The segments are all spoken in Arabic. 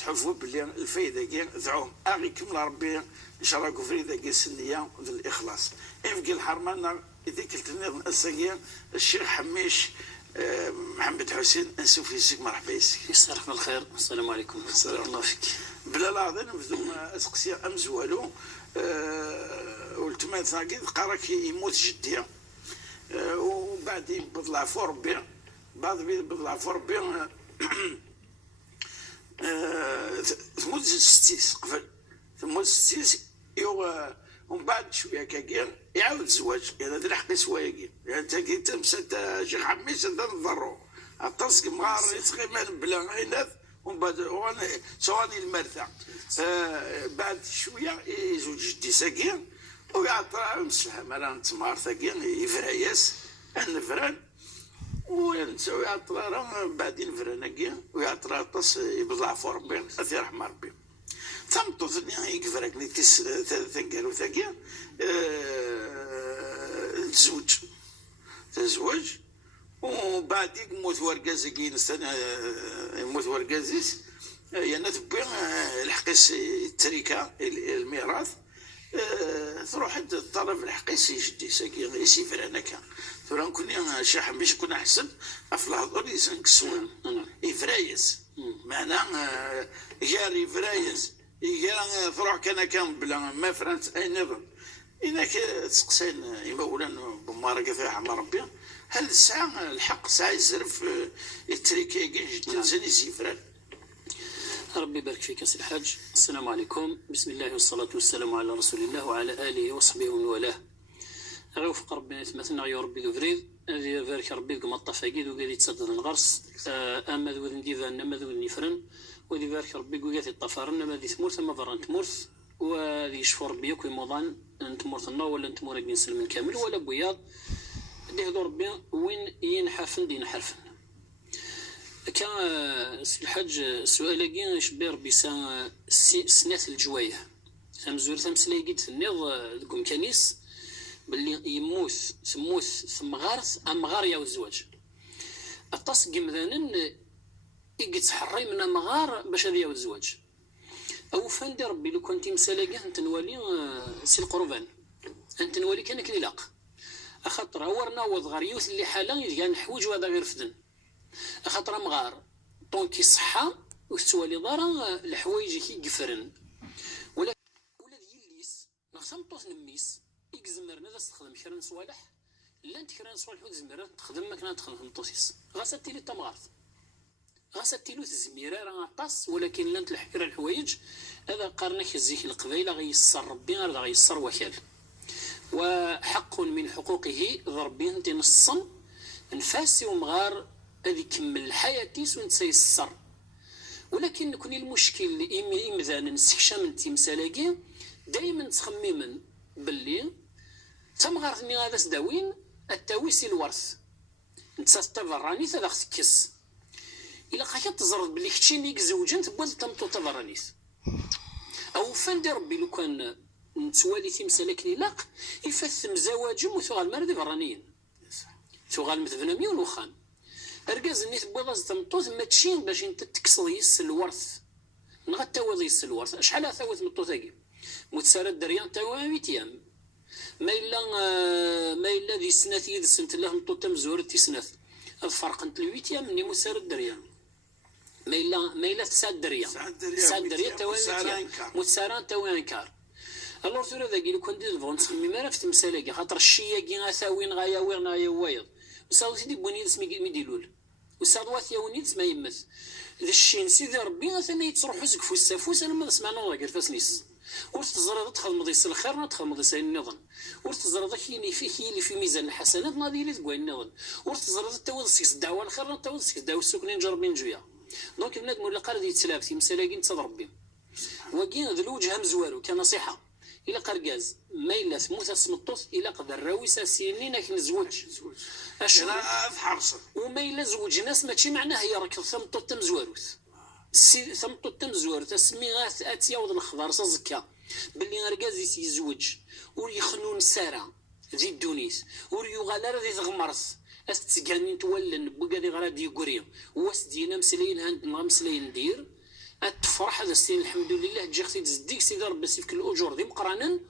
تحفوا باللي الفايده كاع دعوهم اغي كمل ربي ان شاء الله كفريده كاع السنيه والاخلاص يبقى الحرمانه اذا كنت النظام الساقيه الشيخ حميش محمد حسين انسو فيك مرحبا يسك يسرك بالخير. السلام عليكم. بارك الله فيك. بلا لا غادي نبدو اسقسي امز والو ولتما ثاقي قراك يموت جدي وبعد يبض العفو ربي بعد يبض العفو ربي تموت ستيس قبل تموت ستيس ومن بعد شويه كاكير يعاود الزواج يعني هذا الحق سوايا يعني تاكي تمسات شيخ حميش هذا نضرو عطاسك مغار يتغيمال بلا عناد ومن بعد سواني المرثى بعد شويه يزوج جدي ساكين ويعطى مسفهم انا نتمار ساكين يفراياس النفران ونسوي عطرة بعدين فرناكيا ويعطرة طاس يبضع في ربي أثي رحمة ربي ثم توصلني يكفرك لي ثنقالو ثاكيا تزوج وبعد يموت ورقازي كي نستنى يموت ورقازيس يعني تبي الحقيس التركة الميراث تروح عند الطلب الحقيس يجدي ساكي يسي فرانكا ترى نكون شي حميش كنا حسب افلا هضر يسنك السوان يفرايس معناه جاري فرايس يجي تروح كان بلا ما فرانت اي نظام انك تسقسين يمولا بماركه في رحمه ربي هل الساعه الحق ساعه يزرف التريكي جدا زين يسيفران. ربي يبارك فيك سي الحاج. السلام عليكم. بسم الله والصلاة والسلام على رسول الله وعلى آله وصحبه ومن والاه. غيوفق ربي يتمثلنا غيو ربي ذو فريد هذه بارك ربي كما الطفاقيد وقال يتصدد الغرس أما ذو ذن ديفان أما ذو ذن يفرن وذي بارك ربي قال يطفرن أما ذي ثمورث أما فرن تمورث وذي يشفو ربي يكوي موضان تمورث النار ولا نتمور بين سلم كامل ولا بوياض دي هذو ربي وين ينحرفن دي نحرفن. كان الحاج السؤال كي شبير بيسا سنات الجوايه ثمزور ثمسلاي قد النض كوم كنيس باللي يموت ثم غارث ام غار يا الزواج الطاس قمذانن يقد تحري من مغار باش هذا ياود الزواج او فندي ربي لو كنت مسالاقيه انت نولي سي القربان انت نولي كان كليلاق اخاطر ورنا وضغار يوث اللي حاله يلقى نحوج وهذا غير فدن خاطر مغار طونكي صحة وتوالي ضرا الحوايج كي قفرن ولا يليس نغسم طوث نميس يكزمرنا تستخدم كرا صوالح لا انت كرا صوالح وتزمر تخدم ما كنا تخدم طوسيس غاسات لي تمغارث غاسات لو تزميره راه طاس ولكن لا تلحكر الحوايج هذا قارنك الزيك القبيله غيسر ربي هذا غيسر وكال وحق من حقوقه ضربي انت نصا نفاسي ومغار هذه كمل حياتي ونسى السر ولكن نكون المشكل إمذان نسكشا من تمسالاكي دائما تخمما باللي تمغارثني هذا سداوين التاويسي الورث نتسا تفرانيث هذا خسكس إلا قاك تزرد باللي كتشي نيك زوجين تبوز تمطو تفرانيث أو فندي ربي لو كان نتوالي تمسالاكني لاق يفثم زواجم وثغال مردي فرانيين ثغال مثبنا ميون وخان أرجاز نيت بوضاز تمطوث ماتشين باش انت تكسر يس الورث نغا تاوض يس الورث شحال ثاوث مطوثاكي متسارد دريان تاوى 8 ايام ما الا ذي سنات يد سنت الله مطوط مزور تي سنات الفرق انت 8 ايام مني مسارد دريان ما الا 9 دريان 9 دريان تاوى متساران تاوى انكار الور ثورة ذاكي لو كان دي الفون تسمي ما في تمسالاكي خاطر الشياكي غاثاوين غايا وين غايا وايض وساو سيدي بونيدس ميديلول وساوات يونيدس ما يمث ذا الشين سيدي ربي مثلا يتروح حزق في السافوس انا ما سمعنا الله غير فاسنيس ورتزرد تدخل مضيس الخير ندخل مضيس النظام ورتزرد كيني فيه اللي في ميزان الحسنات ناضي لي تقوى النظام ورتزرد تاود سيس الدعوه الخير تاود سيس الدعوه السكنين جربين جويا دونك بنادم ولا قال دي تسلابتي مسالاكين تصاد ربي وكين ذا الوجه مزوالو كنصيحه إلا قرقاز ما إلا ثموث سمطوث إلا قدر راوي ساسيني ناك نزوج أنا حرصا وما إلا زوج ناس ماشي معناها هي راك ثمطوث تم زواروث ثمطوث تم زواروث اسمي غاث أتيا وذ الخضار صزكا باللي قرقاز يزوج وريخنون سارة ذي الدونيس وريغالار ذي تغمرث أستسقاني تولن بقى ذي غراد يقري واسدينا مسلين هاند مسلين ندير اتفرح هذا السين الحمد لله تجي اختي تزديك سيدي ربي سيفك الاجور دي مقرانا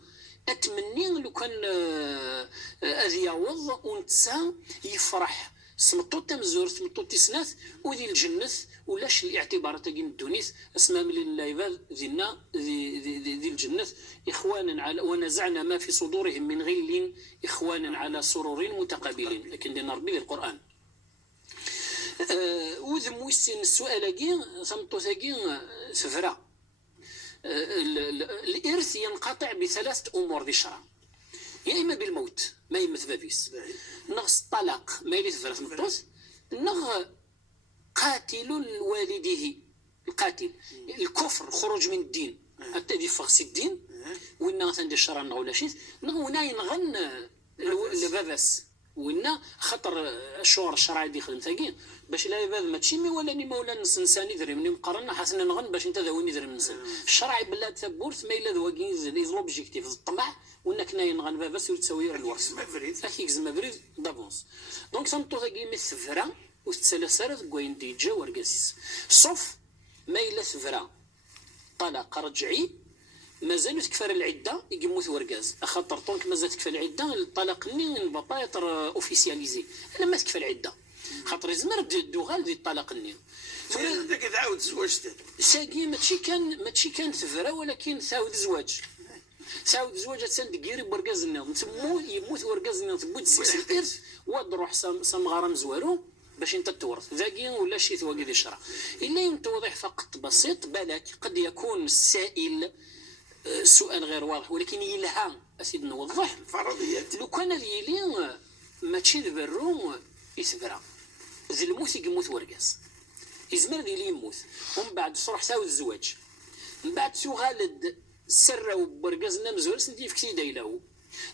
اتمني لو كان اذي يعوض ونتسا يفرح سمطو تمزور سمطو تسناث وذي الجنة ولاش الاعتبارات كين الدونيس اسماء من العباد ذينا ذي الجنة اخوانا على ونزعنا ما في صدورهم من غل اخوانا على سرور متقابلين لكن دينا ربي القران وذم ويسين السؤال كي سمطو ثاكي سفرا الارث ينقطع بثلاثه امور ذي الشرع يا اما بالموت ما يمت بابيس نغص الطلاق ما يلي تفرس مطوس نغ قاتل والده القاتل الكفر خروج من الدين حتى دي فغس الدين وإنا غتندير الشرع نغ ولا شيء نغ ونا ينغن الباباس وإنا خطر الشعور الشرعي دي خدم ثاقين باش لا يباد ما تشمي ولا ني مولا نسنساني دري مني مقارنة حسنا نغن باش انت ذويني دري منسن الشرع بلا تبورث ما إلا ذواقين لوبجيكتيف الطمع وانك ناين غن باباس وتسوي الورث اكيك زعما بريد دافونس دونك سنطو ثاقي مي السفرة وتسلسل كوين دي جا ورقاسيس صف ما إلا سفرة طلاق رجعي مازال تكفر العده يقموت ورقاز خاطر طونك مازال تكفى العده الطلاق ني بابا يطر اوفيسياليزي انا ما تكفى العده خاطر يزمر دوغال ديال الطلاق ني انت كتعاود الزواج ساقي ماشي كان سفره ولكن تعاود الزواج تعاود الزواج تندقيري بورقاز النيض نسمو يموت ورقاز النيض تبوت سيس الارث وتروح سمغاره مزوارو باش انت تورث ذاكي ولا شي ثواقي ديال الشرع الا يمتوضح فقط بسيط بالك قد يكون السائل سؤال غير واضح ولكن يلها اسيد نوضح فرضيات لو كان ليلي ماشي دبرو يسبرا ذي الموت يموت ورقاس يزمر لي يموت ومن بعد صروح تاود الزواج من بعد سو غالد سراو برقازنا مزور سنتي في كتي دايلاو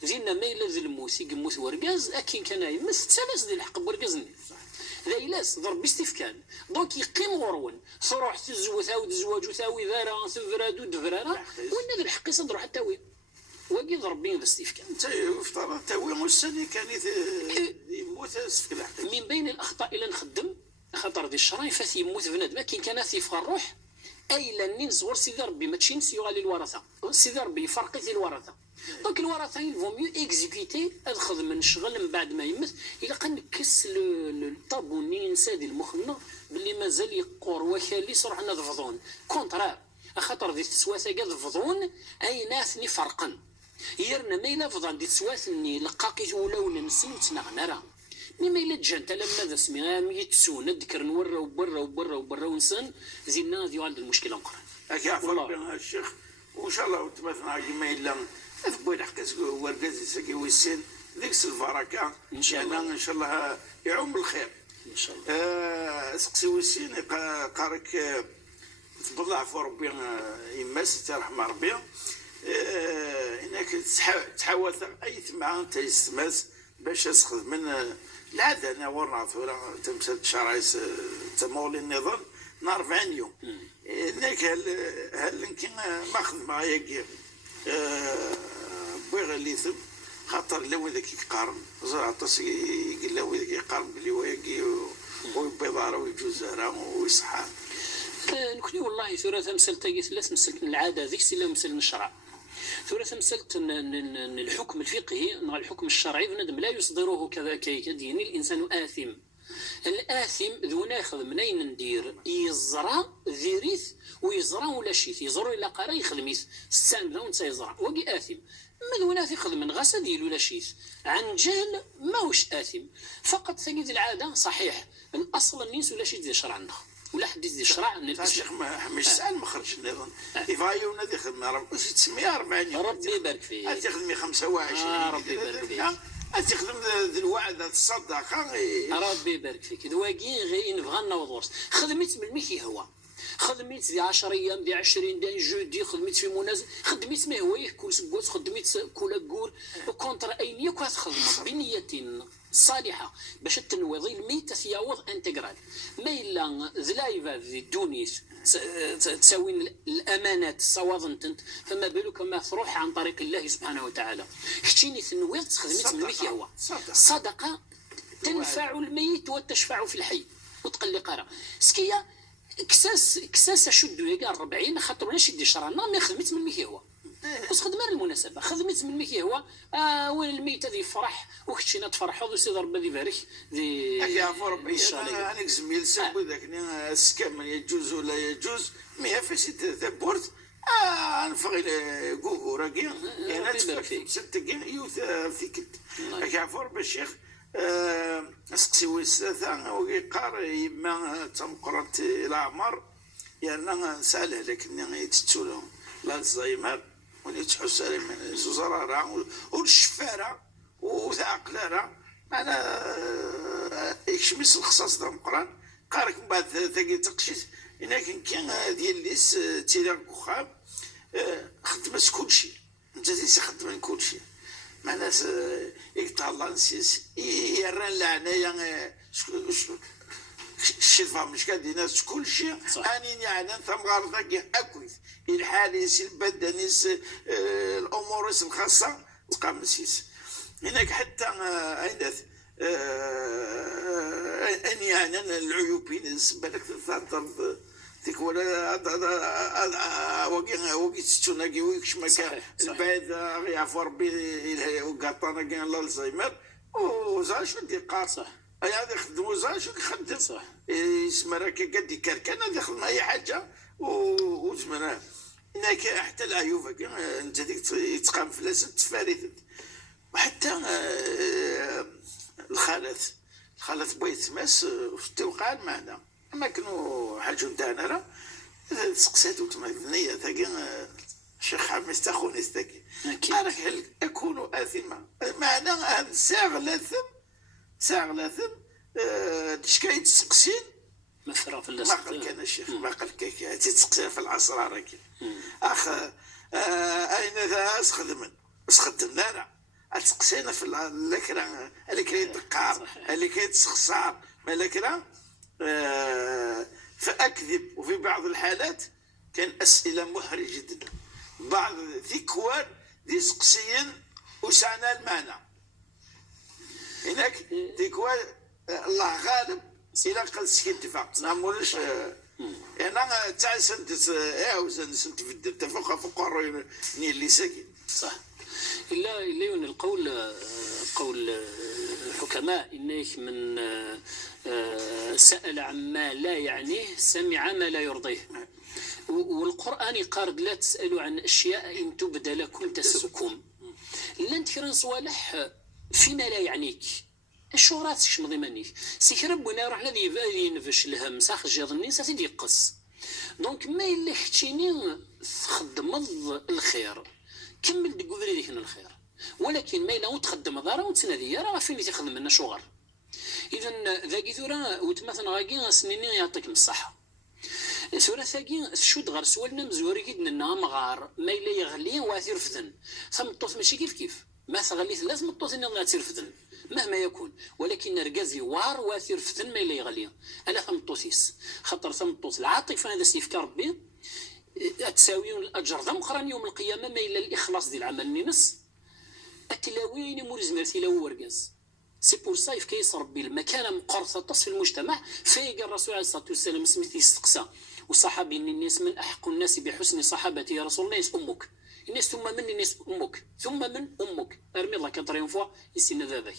زينا ميلا ذي الموت يموت ورقاز اكين كان يمس تسالس ديال الحق برقازني ذايلاس ضرب باستفكان دونك يقيم غرون صروح تزوج ثاود الزواج وثاوي ذارا سفرادو دفرارا وين هذا الحق يصدروا حتى وين واقي ضربين باستفكان انت يفترض تاوي مستني كان يموت الحق من بين الاخطاء اللي نخدم خاطر دي الشراي فاس يموت بنادم لكن كان يفقى الروح اي لاني نصور سيدي ربي ما تشين سيغالي الورثه سيدي ربي يفرقي الورثه دونك الورثه يفو ميو اكزيكوتي الخدم من شغل من بعد ما يمت الى قنكس الطابوني نسادي المخنا باللي مازال يقور وخالي صراحه نضفضون كونترا خاطر دي تسواسه قاد ضفضون اي ناس فرقا يرنا ما الا فضان دي تسواسني لقاقيت ولون نسين تنغنرا مما الا تجانت لما ذا سميها يتسون نذكر نورا وبرا ونسن زينا ذي عند المشكله اخرى اكيد بها الشيخ وان شاء الله تمثنا كما الا ثبوي الحق ورقاز ساكي ويسين ديك البركه ان شاء الله ان شاء الله يعم الخير ان شاء الله سقسي ويسين قارك تبضع في ربي يماس ترحم ربي هناك تحاول اي ثمعه انت يستماس باش تخدم من العاده انا ورنا ثوره تمثل شرايس تمولي النظام نهار 40 يوم هناك هل يمكن ما خدم معايا بغى اللي ثم خاطر لو ذاك يقارن زرع طاسي يقول له ذاك يقارن بلي وياكي ويبيضاره ويجوزاره ويصحى نكوني والله ثورة تمثل تاقيت لا تمثلت العاده ذيك سي مثل الشرع ثورة تمثلت الحكم الفقهي الحكم الشرعي بنادم لا يصدره كذا كدين الانسان آثم الآثم ذونا ياخذ منين ندير يزرع ذيريث ويزرع ولا شيء يزرع الا قرا يخدميث السان بلا ونتا يزرع وقي آثم ما ذونا ياخذ من غسل ديال ولا شيء عن جهل ماهوش آثم فقط ثقيل العاده صحيح الاصل الناس ولا شيء ديال الشرع عندها ولا حد يدير الشرع الشيخ مش سال ما خرج النظام يفايونا دي خدمه واش تسميها 40 يوم ربي يبارك فيك تخدمي 25 ربي يبارك فيك تخدم ذي الوعد الصدقه ربي يبارك فيك دواكي غير نبغى نوضورس خدمت من ميكي هو خدمت دي 10 ايام دي 20 دي جودي خدمت في منازل خدمت ما هو كل سبوت خدمت كل كور كونتر اي كتخدم بنيه صالحه باش تنوضي الميت يعوض انتغرال ما الا زلايفا في دونيس تساوي الامانات الصواظن فما بالك ما تروح عن طريق الله سبحانه وتعالى شتيني تنويض خدمت من ميكي هو صدقه تنفع الميت وتشفع في الحي وتقلي قرا سكيه كساس اشدو يا كاع 40 خاطر ولا شدي شرانا ما خدمت من ميكي هو بس خدمه المناسبه خدمت من ميكي هو وين الميت هذه يفرح وكتشينا تفرحوا وسيدي ربي يبارك ذي يعفو ربي انا زميل سب ذاك السكام يجوز ولا يجوز مي فاش تبورت نفغي كوكو راكي انا تفكر ستكين يوث فيك يعفو ربي الشيخ اسقسي ويساثا ويقار يما تمقرت العمر يعني ساله لك اني تتسولو الزهايمر ولي تحس من زراره والشفاره وثاقلاره معنا يكشمس الخصاص دا مقران قارك من بعد ثاقي تقشيت لكن كان ديال ليس تيلا كوخام خدمت كلشي انت تيسي خدمت كلشي معنا يقطع الله نسيس يران لعنايا الشفا مش كادي ناس كل شيء اني يعني ثم غارضك اكويت الحال يسير بدنيس الامور الخاصه تقام مسيس هناك حتى عندث اني يعني العيوبين بالك تضرب ديك ولا وقي تشوناكي ويكش مكان البعيد يعفو ربي وقاطانا كاين الزهايمر وزاش ندير قاصح هذا يخدموا زاش يخدم صح يسمى راك قد كركان داخل ما اي حاجه وزمنا هناك حتى العيوب انت ديك يتقام فلاس تفاريت وحتى الخالات بغيت تماس في التوقع معنا ما كانوا حاجه نتاعنا راه سقساتو تما النيه تاكي الشيخ حميد تا خوني تاكي راك هل اكون اثما معنى هذا ساغ لاثم شكاين تسقسين مثلا في ما قال كان الشيخ ما قال كيك تسقسين في العصر راكي اخ اين ذا خدمن بس خدمنا انا تسقسينا في الكرا اللي كاين دقار اللي كاين تسخسار ما الكرا فاكذب وفي بعض الحالات كان اسئله محرجه جدا بعض ذكوان ذي سقسيين وسعنا المعنى هناك ديكوا الله غالب الى قال سكين اتفاق نعملوش انا تاع سنت سنت في التفوق فوق الروين اللي ساكن صح الا يون القول قول الحكماء انك من سأل عما لا يعنيه سمع ما لا يرضيه والقرآن يقارد لا تسألوا عن أشياء إن تبدى لكم تسؤكم لن تكرن صوالح فيما لا يعنيك الشهرات شمضي منيك سيكرب ونا روح الذي يبالي نفش الهم ساخ جاضني ساسيدي يقص دونك ما اللي حتيني تخدم الخير كمل دقوذري ديك الخير ولكن ما إلا تخدم دارا وتسنادي راه فين تخدم لنا شغل إذا ذاكي ثورا وتمثل غاكي سنيني يعطيك من الصحة ثورا ثاكي شود غير سوالنا مزوري كيدنا مغار ما إلا يغلي واثير فذن ثمطوث ماشي كيف ما تغلي ثلاث مطوث إنه غاتير فذن مهما يكون ولكن رجازي وار واثير فذن ما إلا يغلي ألا ثمطوثيس خاطر ثمطوث العاطفة هذا سيفكار ربي تساوي الأجر ذم قران يوم القيامة ما إلا الإخلاص ديال العمل نينس التلاوين مورزمير تلاوي ورجاز سي بور سايف كيس ربي المكانه مقرصه في المجتمع فيقال الرسول عليه الصلاه والسلام سميتي استقسى والصحابي ان الناس من احق الناس بحسن صحابتي يا رسول الله امك الناس ثم من الناس امك ثم من امك ارمي الله كطريون فوا يسين ذاك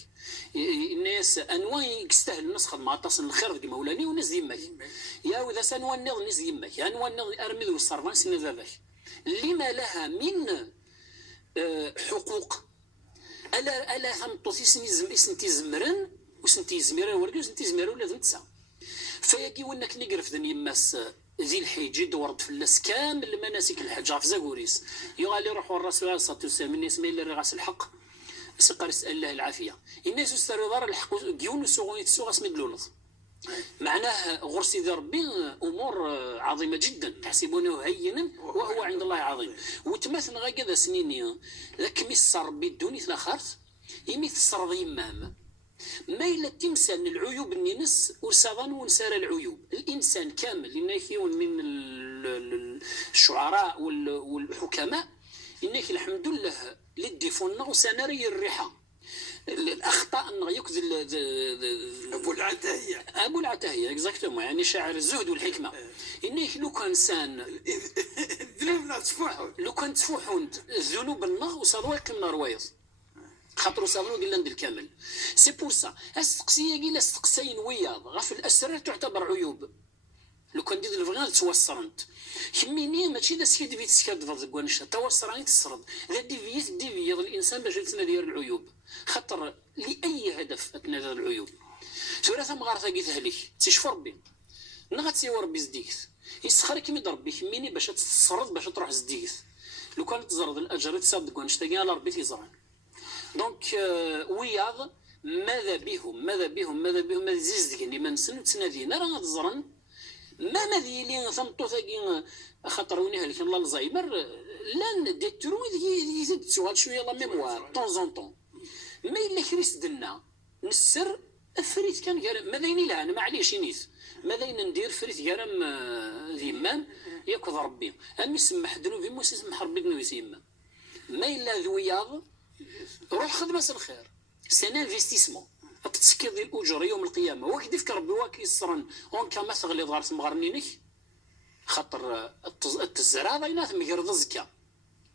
الناس انواع يستاهل الناس خدمه تصل الخير كما ولاني وناس ديمك يا واذا سنوا النظ ناس ديمك انواع النظ ارمي ذو الصرفان سين ذاك لما لها من حقوق الا هم طوسيسني سنتي زمرن وسنتي زميره ورقه وسنتي زميره ولا ذنتسا فياكي ونك نقرف ذن يماس ذي الحج دورد فلاس كامل المناسك الحج في زاكوريس يغالي يروحوا الرسول عليه الصلاه والسلام الناس ما الا رغاس الحق سقر يسال الله العافيه الناس يستروا دار الحق كيون سوغ يتسوغ اسمي دلولط معناه غرسي ذا ربي امور عظيمه جدا تحسبونه هينا وهو عند الله عظيم وتمثل غا سنيني ذاك ميسر ربي الدوني ثلاخرت يميث يمام ما إلا تمسان العيوب الناس وساضن ونسار العيوب الإنسان كامل إنك من الشعراء والحكماء إنك الحمد لله للدفن وسنري الريحة الاخطاء نغيوك ابو العتاهيه اكزاكتومون، يعني شاعر الزهد والحكمه. انك لو كان انسان لو كان تفوحون الذنوب النار وصلوا كنا روايض خاطر وصلوا قلنا ندير الكامل. سي بور سا السقسيه قيل استقسين وياض غف الاسرار تعتبر عيوب. لو كان دير الفغان توصرنت كميني ماشي دا سكيد بيت سكاد ضد كوانشا توصراني تسرد ذا ديفيض الانسان باش يتنادير العيوب، خاطر لاي هدف اتنادى العيوب. ثلاثه مغارثه قيتها لك تشوف ربي نغا تسيور ربي زديكث يسخر كيما ربي كميني باش تسرد باش تروح زديكث. لو كان تزرد الاجر تصاد كوانشا كاع ربي تيزرع. دونك وياض ماذا بهم ماذا زيزدك اللي ما نسن تنادينا راه تزرن ما ماذي لي ثمطو ثاقي خاطر وينها لك الله الزايمر لان ديترو يزيد تسوال شويه لا ميموار طون زون طون. ما الا كريس دلنا نسر فريت كان كرم ماذا يني انا معليش نيث ماذا ندير فريت كرم ذيمان ياكل ربي امي سمح ذنوبي موسى سمح ربي ذنوبي يما. ما الا ذوياض روح خدمه الخير سي انفستيسمون تسكر ديال الاجر يوم القيامه واك ديفك ربي واك يسرن اون كما تغلي ضغط مغرنينك خاطر التزرع ضينات مقرض زكا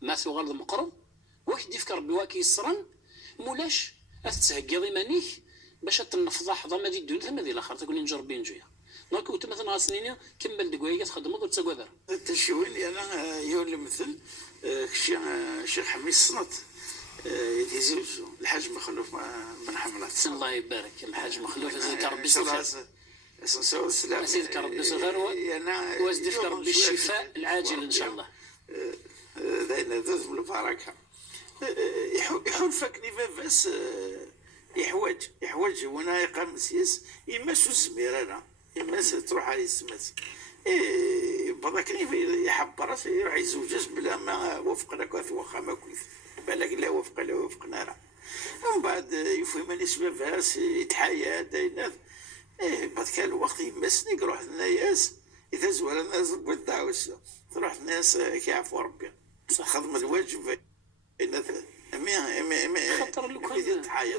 ما ثو غلط مقرب واك ديفك ربي واك يسرن مولاش تتهكي ضيمانيك باش تنفض حظا ما دي الدنيا ثم دي الاخر تقول لي نجرب بين جويه دونك كنت مثلا غاسنيني كمل دقوايق تخدم ضد تسكوذر التشوين انا يولي مثل شيخ حميد الصنط يتزوج الحاج مخلوف من حملات. الله يبارك الحاج مخلوف يزيدك ربي سخير يزيدك ربي سخير ويزيدك ربي الشفاء العاجل ان شاء الله. داينا ذوذ من البركه يحول فكني فاس يحوج وانا يقام سياس يمسو الزمير انا يمس تروح على السماس بضاكني يحبر يروح يزوجس بلا ما وفقنا كوث واخا ما كويس بالك لا وفقنا راه ومن بعد يفهم الاسباب فاس يتحايا داينا بعد كان الوقت يمسني روح الناس اذا زوال الناس بالدعوس تروح الناس كيعرفوا ربي خدمه الواجب خاطر لو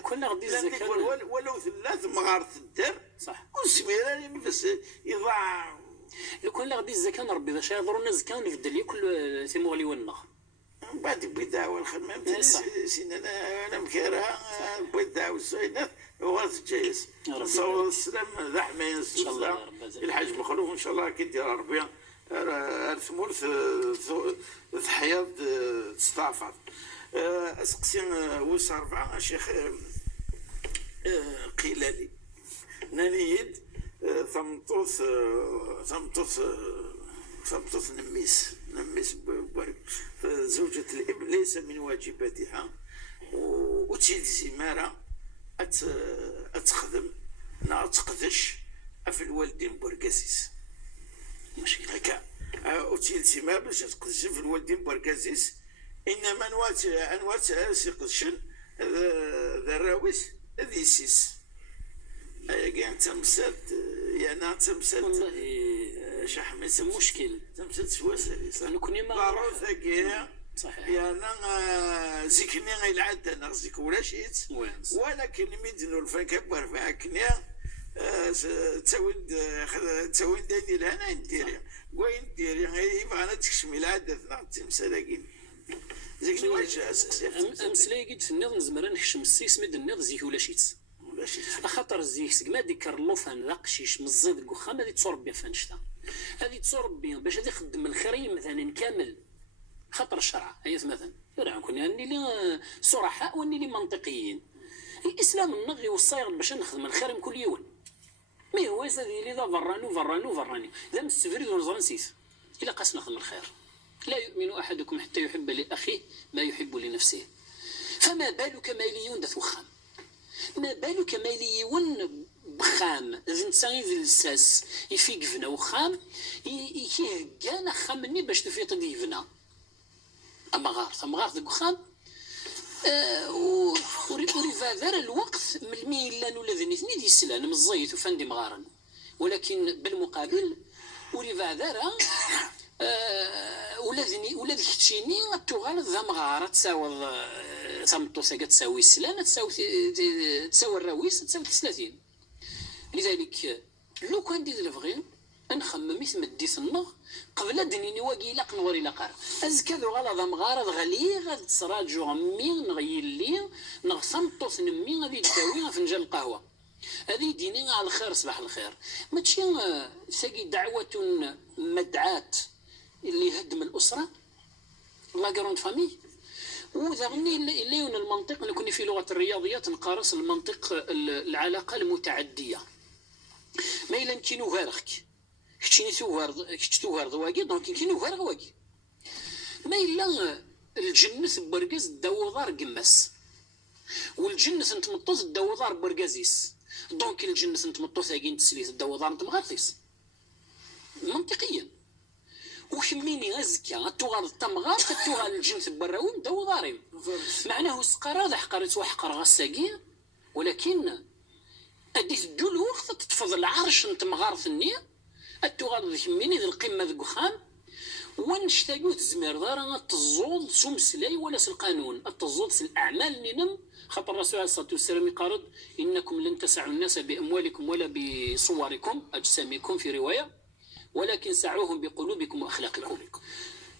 كنا غادي الزكاه ولو ثلاث مغارة الدار صح والسميرة بس يضاع لو كنا غادي الزكاه ربي باش يهضروا الزكاه ونبدل كل تيموغلي والنخ من بعد بدا والخدمه سينا انا مكيرها بدا والسيدات وغاز الجايز نصور السلام زحمه ان شاء الله الحاج مخلوف ان شاء الله كي دير ربي الثمورث حياه تستعفض اسقسي وس 4 شيخ قيل لي نانيد ثمطوث نميس بارك زوجة الابن ليس من واجباتها وتشيل زمارة أتخدم تقدش في الوالدين بوركازيس ماشي هكا وتشيل زمارة باش تقدش في الوالدين بوركازيس إنما أنوات سيقدشن ذا الراويس ذي سيس كاع تمسات يعني تمسات شحمي مشكل تمسات سواسري صح نكوني ما ضروثا كاع صحيح يعني زكني غير العاده نغزك ولا شيت ولكن ميدنو الفكبر فاكني تسوين داني لهنا نديري وين نديري غير انا تكشمي العاده تمسالاكين زكني واش امس لا يقد في النظام زمرا نحشم السيس مد النظ زيك ولا شيت خاطر الزيك سكما ديكر اللوفان ذا قشيش من الزيد كوخام هذه تصور بها فانشتا هذه تصور بها باش هذه يخدم الخير مثلا كامل خاطر الشرع هي مثلا راه نكون اني لي صرحاء واني لي منطقيين الاسلام النغي والصايغ باش نخدم الخير كل يوم ما هو هذه اللي ذا فراني ذا مستفرد ونزران سيس الا قاس نخدم الخير لا يؤمن احدكم حتى يحب لاخيه ما يحب لنفسه فما بالك ماليون ذات وخام ما بالك ماليون بخام ذي نسان ذي الساس يفيق فينا وخام يهجانا خامني باش تفيق دي فينا أمغار ذي وخام وريفا ذار الوقت من الميلان ولا ذي نثني دي السلان مزيت وفندي مغارن ولكن بالمقابل وريفا ذار ولا ذي كتشيني تغال ذا مغارة تساوض تمطوسه تساوي السلامه، تساوي الراويس، تساوي 30. لذلك لو كان دير الفغي نخمم مثل ديت النغ قبل دنيني واقيلا نوري لاقار ازكى ذو غلط مغارض غلي غاد تصراجو غمي نغيلي نغصمطوس نمي غادي تداوي فنجان القهوه. هذه ديني على الخير صباح الخير. ماشي ساقي دعوه مدعاة اللي يهدم الاسره لا كروند فامي. وذا غني اللي المنطق اللي كنا في لغه الرياضيات نقارس المنطق العلاقه المتعديه. ما إلا نكينو غارخك كتشيني توغارض واقي دونك كينو غارغ واقي. ما إلا الجنة برقاز الدوضار قماس والجنة نتمطوط الدوضار برقازيس دونك الجنة نتمطوط هاكين تسليت الدوضار نتمغارثيس منطقيا. وكميني أزكى التوغال التمغار التوغال الجنة براوين دوضارين معناه سقرا ذا حقرت وحقر غساقين. ولكن أديت الدول وقت تتفض العرش نتمغارث النية التوغال ذي كميني ذي القمة ذي قخام ونشتاقو تزمير دارنا التزود سمسلاي ولا القانون التزود الأعمال ننم. خاطر الرسول عليه الصلاة والسلام يقارض إنكم لن تسعوا الناس بأموالكم ولا بصوركم أجسامكم في رواية ولكن سعوهم بقلوبكم وأخلاقكم.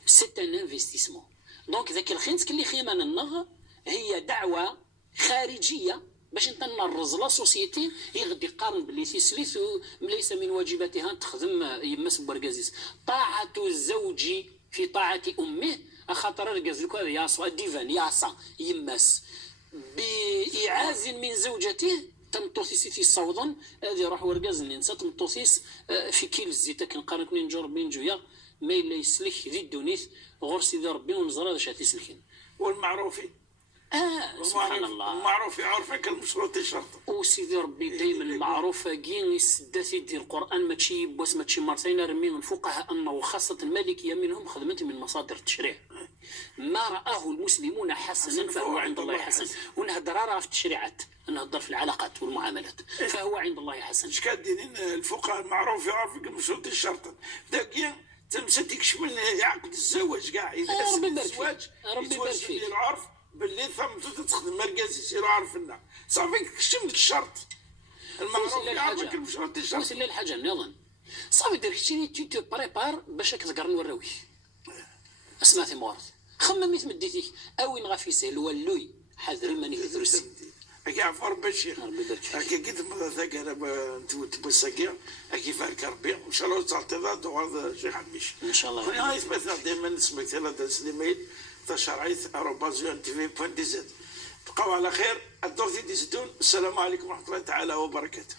سيت ان انفستيسمون. دونك ذاك الخنت كلي خيمان النغ هي دعوة خارجية باش انت نرز لا سوسيتي يغدي قارن باللي تيسليث ليس من واجباتها تخدم يمس بركازيس. طاعة الزوج في طاعة امه اخاطر ركازلك هذا ياصا ديفان ياصا يمس بإعاز من زوجته تمطوسيس صودا هذه روح وركاز الانسان تمطوسيس في كيل الزيت كنقارن كنين جور بين جويا ما الا يسلك ذي الدونيث غور سيدي ربي ونزرا باش تيسلكين. والمعروفين سبحان الله المعروف يعرفك المشروط الشرط وسيدي ربي دايما المعروف كين يسداتي ديال القران ماشي بواس ماشي مرتين رمي الفقهاء انه خاصه المالكيه منهم خدمت من مصادر التشريع ما راه المسلمون حسنا فهو عند الله حسن. ونهضر راه في التشريعات نهضر في العلاقات والمعاملات فهو عند الله حسن. اش كاديرين الفقهاء المعروف يعرفك المشروط الشرط داكيا تمسك تكشمل عقد الزواج كاع اذا ربي يبارك فيك ربي يبارك فيك العرف باللي ثم تخدم مركزي سيرو عرفنا صافي كشمت الشرط المعروف يعرفك المشروط الشرط. وصل لي الحاجه نظن صافي دير شتيني تو بريبار باش تقدر نورويه. اسمعتي مورث خممي تمديتي اوين غافي سهل واللوي حذر ماني تدرسي هكا عفوا ربي الشيخ هكا قد ما ذاك انا تبسكيا هكا فارك ربي ان شاء الله تعطينا هذا شيخ حميش ان شاء الله. كنا غايت مثلا دائما نسمع ثلاثه سليمين تشرعيث @tv.dz. بقوا على خير الدور دي زدون. السلام عليكم ورحمه الله تعالى وبركاته.